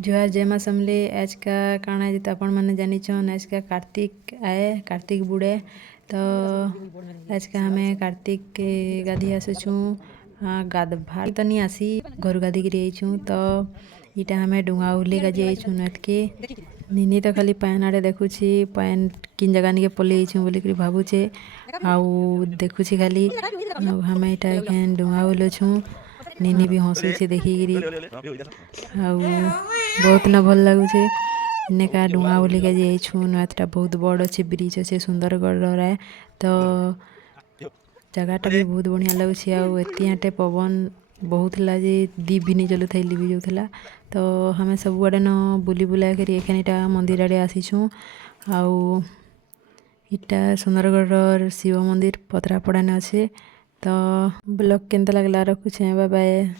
जुहार जय माँ समले। आज का काଣା है तो आपण मैंने जानी छन। आज का कार्तिक आए, कार्तिक बुड़े। तो आज का हमें कार्तिक के गाधी आसुचु। हाँ गाधभार तो नहीं आसी, घर गाधी गिरी आईचु। तो इटा हमें डुंगा उली गाजी आईचु नत के। निनी तो खाली पैन आड़े देखुची, पैन किन जगह निके पली आईचु बोली करी भाबुचे। आउ देखुची खाली हमें इटा एखेन डुंगा उलोछु। निनी भी हंसुचे देखिकी। आउ बहुत ना भल लगुचे। इन्नेका डुंगा बोलिका जाइछु। नदीटा बहुत बड़ अच्छे, ब्रिज अच्छे, सुंदरगढ़ है। तो जगहटा भी बहुत बढ़िया लगुचे। आउ एतियाटे पवन बहुत ला जे दीप भी नहीं चलुथा, लिभी जाउथला। तो हमें सब आड़े न बुली बुला करी एखान इटा मंदिर आड़े आसीछु। आउ इटा सुंदरगढ़ शिव मंदिर पतरापड़ा ने अच्छे। तो ब्लॉग केनता लगला रखुछे, बाय बाय।